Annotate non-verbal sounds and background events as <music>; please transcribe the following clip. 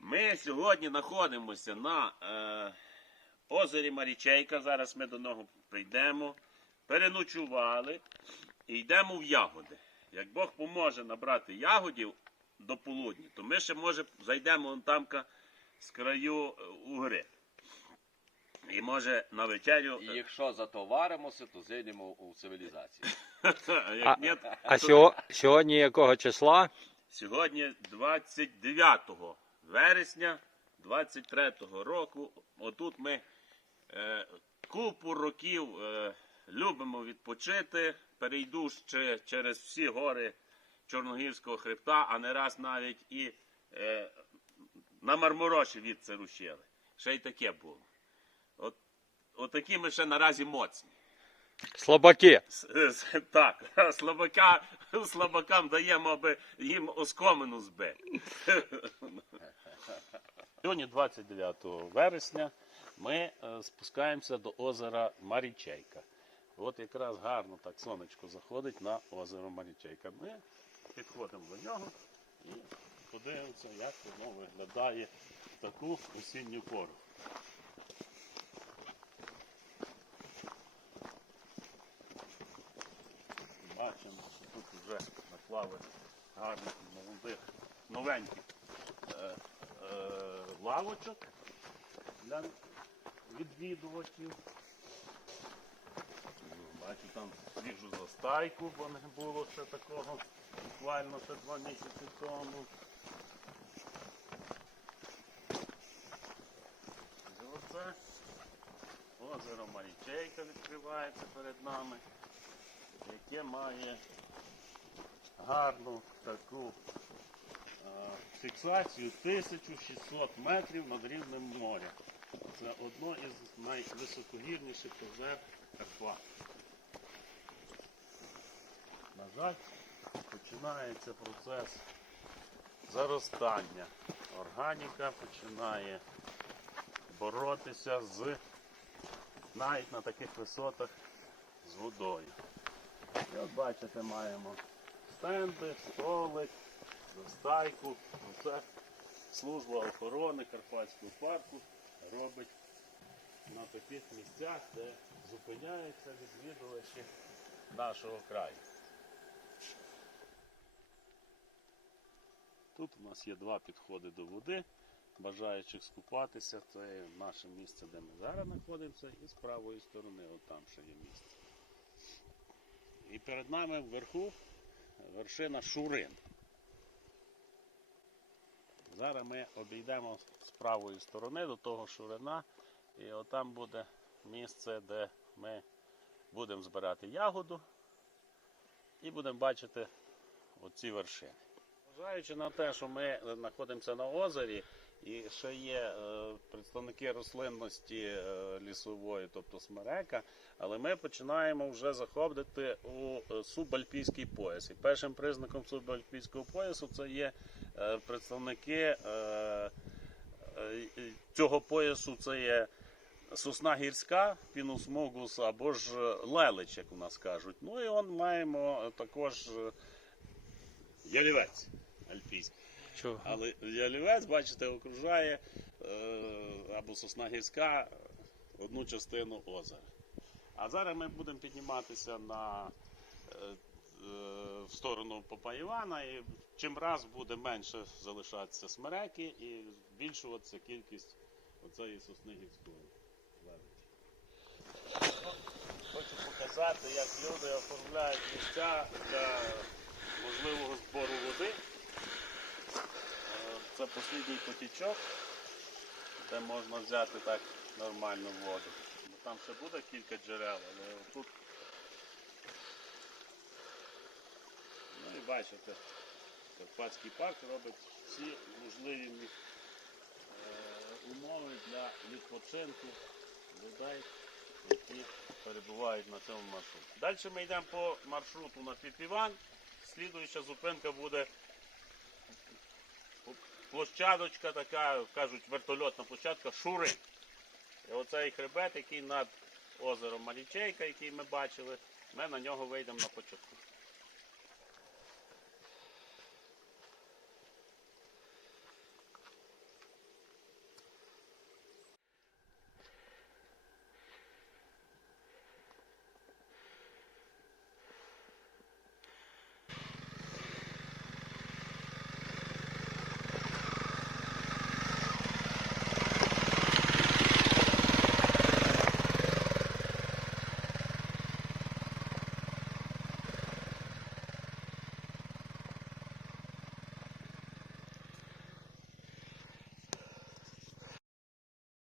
Ми сьогодні знаходимося на е, озері Марічейка. Зараз ми до нього прийдемо. Переночували і йдемо в ягоди. Як Бог поможе набрати ягодів до полудня, то ми ще може зайдемо вон тамка з краю е, у гри. І може на вечерю. І якщо затоваримося, то зайдемо у цивілізацію. <laughs> А як ні, А сьо- сьогодні якого числа? Сьогодні 29 вересня 23 року. Отут ми е, купу років е, любимо відпочити, перейдучи через всі гори Чорногірського хребта, а не раз навіть і е, на Мармороші від рушили. Ще й таке було. От, отакі ми ще наразі моцні. Слабаки. Так, <laughs> слабака, слабакам даємо, аби їм оскомину збити. <laughs> Сьогодні, 29 вересня, ми е, спускаємося до озера Марічейка. От якраз гарно так сонечко заходить на озеро Марічейка. Ми підходимо до нього і подивимося, як воно виглядає в таку осінню пору. Бачимо, що тут вже наплавали гарних молодих, новеньких е, е, лавочок для відвідувачів. Бачу там свіжу застайку, бо не було ще такого буквально ще два місяці тому. І оце озеро Марічейка відкривається перед нами має гарну таку е, фіксацію 1600 метрів над рівнем моря. Це одно із найвисокогірніших озер Карпат. На жаль, починається процес заростання. Органіка починає боротися з навіть на таких висотах з водою. І от бачите, маємо стенди, столик, застайку. Це служба охорони Карпатського парку робить на таких місцях, де зупиняються відвідувачі нашого краю. Тут у нас є два підходи до води. Бажаючих скупатися, це наше місце, де ми зараз знаходимося, і з правої сторони, от там ще є місце. І перед нами вверху вершина Шурин. Зараз ми обійдемо з правої сторони до того Шурина, і отам буде місце, де ми будемо збирати ягоду і будемо бачити оці вершини. Зважаючи на те, що ми знаходимося на озері, і ще є е, представники рослинності е, лісової, тобто смерека, але ми починаємо вже заходити у е, субальпійський пояс. І першим признаком субальпійського поясу це є представники цього поясу. Це є сосна гірська, пінусмогус або ж лелич, як у нас кажуть. Ну і он маємо також ялівець альпійський. Чого? Але ялівець, бачите, окружає е, або сосна гірська одну частину озера. А зараз ми будемо підніматися на, е, е, в сторону Попа Івана, і чим раз буде менше залишатися смереки і збільшуватися кількість оцеї сосни гірської. Хочу показати, як люди оформляють місця для можливого збору води. Це послідній потічок, де можна взяти так нормальну воду. Там ще буде кілька джерел, але тут. Ну і бачите, Карпатський парк робить всі можливі е, умови для відпочинку людей, які перебувають на цьому маршруті. Далі ми йдемо по маршруту на Піпіван. Слідуюча зупинка буде площадочка така, кажуть, вертольотна площадка Шури. І оцей хребет, який над озером Марічейка, який ми бачили, ми на нього вийдемо на початку.